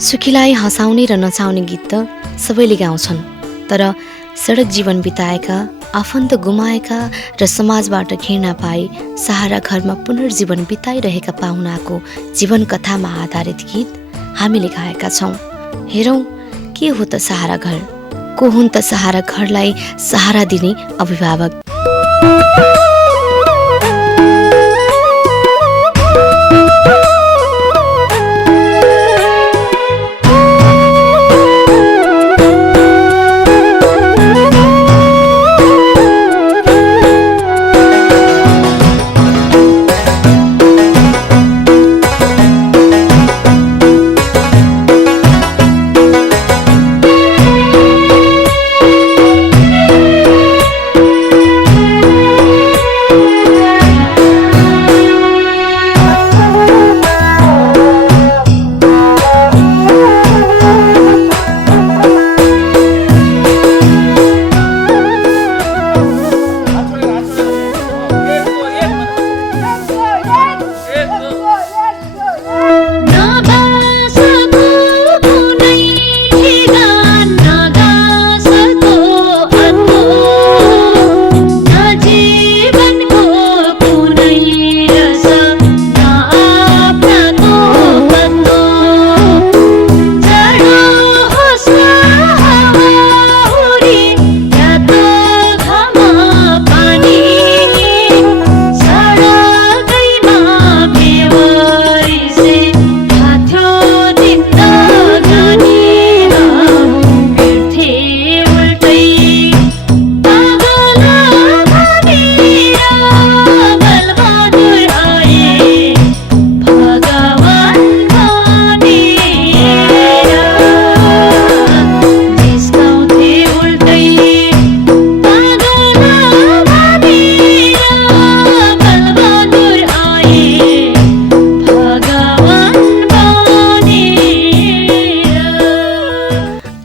सुखीलाई हँसाउने र नचाउने गीत त सबैले गाउँछन्, तर सडक जीवन बिताएका, आफन्त गुमाएका र समाजबाट घृणा पाए सहारा घरमा पुनर्जीवन बिताइरहेका पाहुनाको जीवन कथामा आधारित गीत हामीले गाएका छौँ। हेरौँ के हो त सहारा घर, को हुन् त सहारा घरलाई सहारा दिने अभिभावक।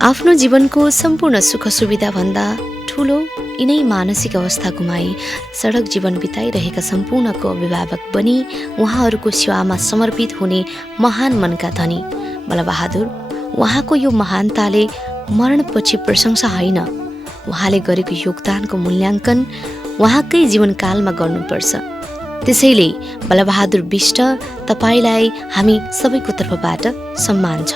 आफ्नो जीवनको सम्पूर्ण सुख सुविधा भन्दा ठुलो यिनै मानसिक अवस्था गुमाई सडक जीवन बिताइरहेका सम्पूर्णको अभिभावक बनी उहाँहरूको सेवामा समर्पित हुने महान मनका धनी बलबहादुर। उहाँको यो महानताले मरणपछि प्रशंसा होइन, उहाँले गरेको योगदानको मूल्याङ्कन उहाँकै जीवनकालमा गर्नुपर्छ। त्यसैले बलबहादुर बिष्ट, तपाईलाई हामी सबैको तर्फबाट सम्मान छ।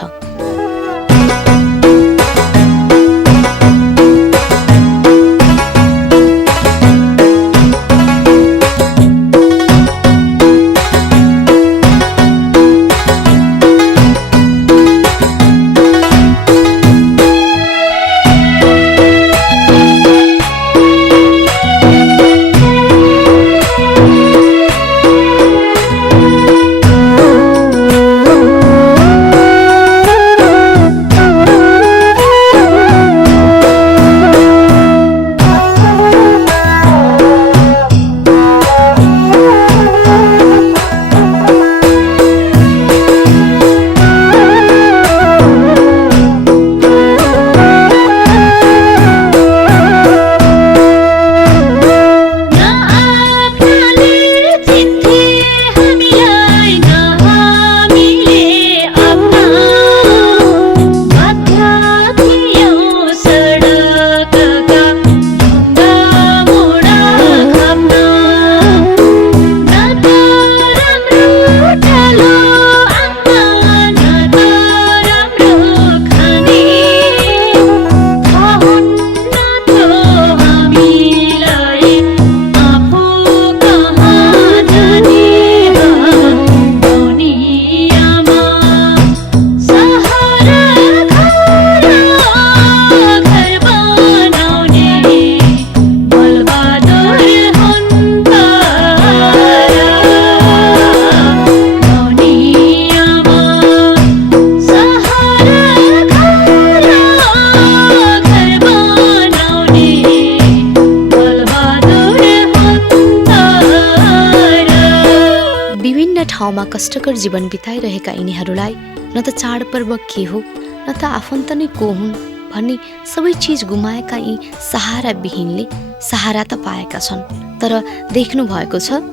ठाउँमा कष्टकर जीवन बिताइरहेका यिनीहरूलाई न त चाडपर्व के हो न त आफन्त नै को हुन् भन्ने सबै चिज गुमाएका यी सहारा विहीनले सहारा त पाएका छन्, तर देख्नु भएको छ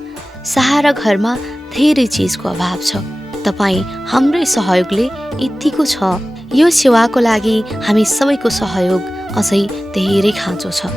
सहारा घरमा धेरै चिजको अभाव छ। तपाईँ हाम्रै सहयोगले यतिको छ। यो सेवाको लागि हामी सबैको सहयोग अझै धेरै खाँचो छ।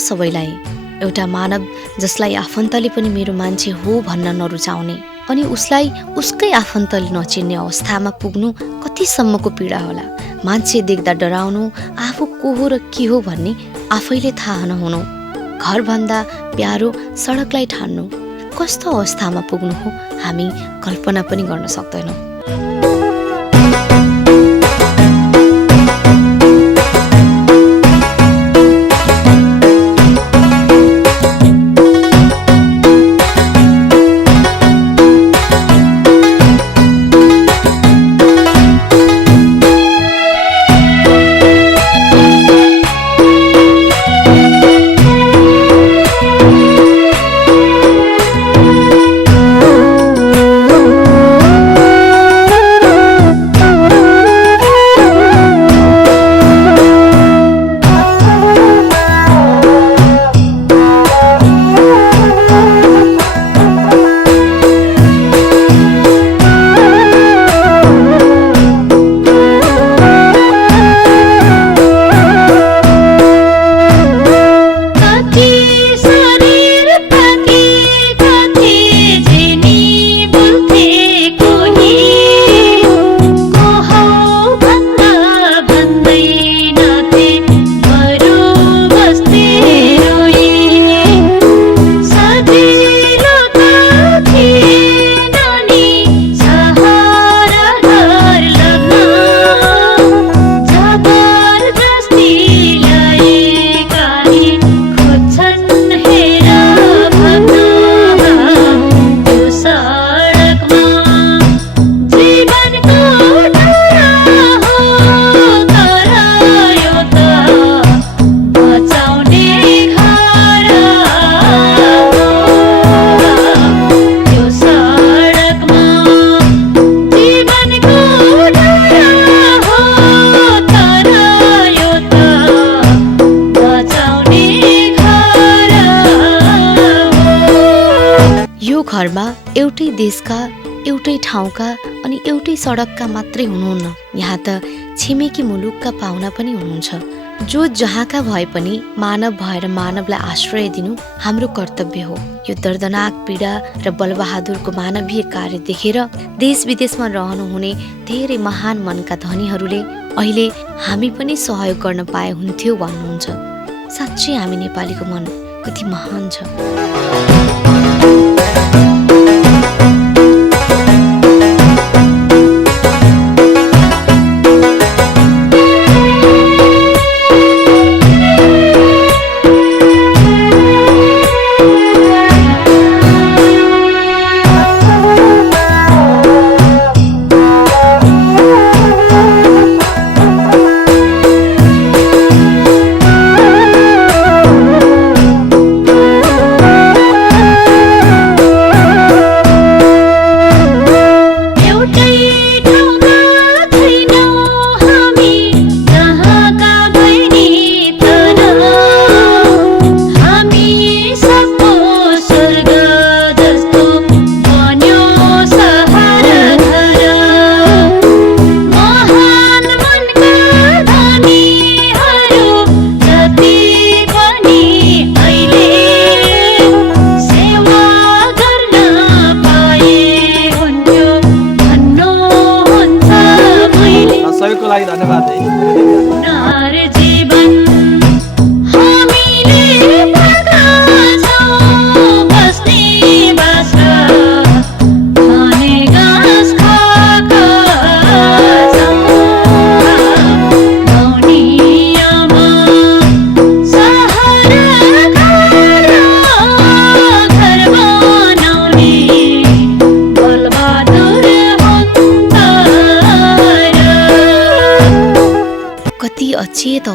सबैलाई एउटा मानव जसलाई आफन्तले पनि मेरो मान्छे हो भन्न नरुचाउने अनि उसलाई उसकै आफन्तले नचिन्ने अवस्थामा पुग्नु कतिसम्मको पीडा होला। मान्छे देख्दा डराउनु, आफू को हो र के हो भन्ने आफैले थाहा नहुनु, घरभन्दा प्यारो सडकलाई ठान्नु, कस्तो अवस्थामा पुग्नु हो हामी कल्पना पनि गर्न सक्दैनौँ। घरमा एउटै देशका, एउटै ठाउँका अनि एउटै सडकका मात्रै हुनुहुन्न, यहाँ त छिमेकी मुलुकका पाहुना पनि हुनुहुन्छ। जो जहाँका भए पनि मानव भएर मानवलाई आश्रय दिनु हाम्रो कर्तव्य हो। यो दर्दनाक पीडा र बलबहादुरको मानवीय कार्य देखेर देश विदेशमा रहनुहुने धेरै महान मनका धनीहरूले अहिले हामी पनि सहयोग गर्न पाए हुन्थ्यो भन्नुहुन्छ। साँच्चै हामी नेपालीको मन कति महान छ।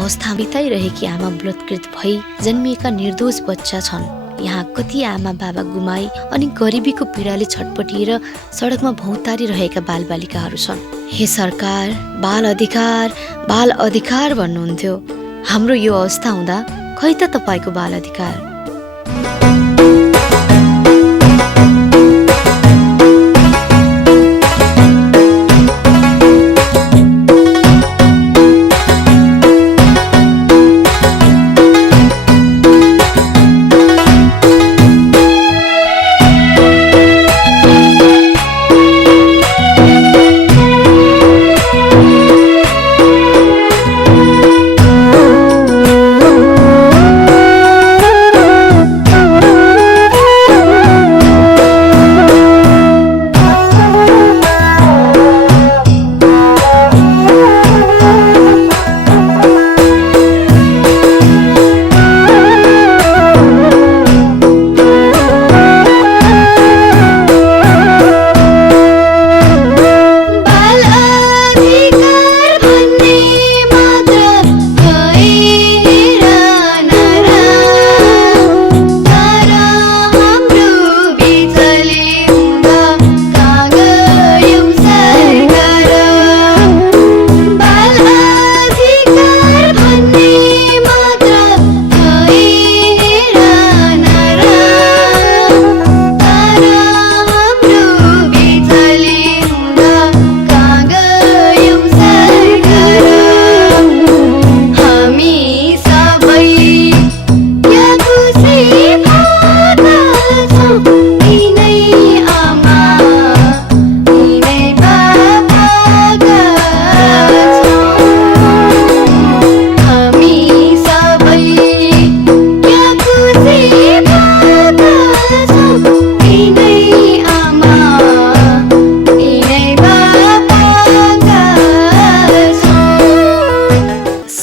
अवस्था बिताइरहेकी आमा बलात्कृत भई जन्मिएका निर्दोष बच्चा छन्। यहाँ कति आमा बाबा गुमाई अनि गरिबीको पीडाले छटपटिएर सडकमा भौतारिरहेका बालबालिकाहरू छन्। हे सरकार, बाल अधिकार भन्नुहुन्थ्यो। हाम्रो यो अवस्था हुँदा खै त तपाईँको बाल अधिकार?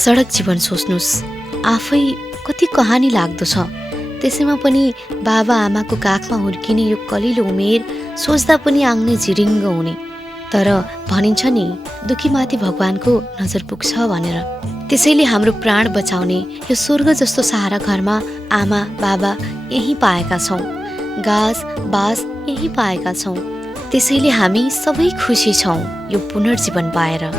सडक जीवन सोच्नुस्, आफै कति कहानी लाग्दो छ। त्यसैमा पनि बाबा आमाको काखमा हुर्किने यो कलिलो उमेर सोच्दा पनि आङ्ने झिरिङ्ग हुने। तर भनिन्छ नि, दुखीमाथि भगवानको नजर पुग्छ भनेर। त्यसैले हाम्रो प्राण बचाउने यो स्वर्ग जस्तो सहारा घरमा आमा बाबा यही पाएका छौँ, गास बास यही पाएका छौँ। त्यसैले हामी सबै खुसी छौँ यो पुनर्जीवन पाएर।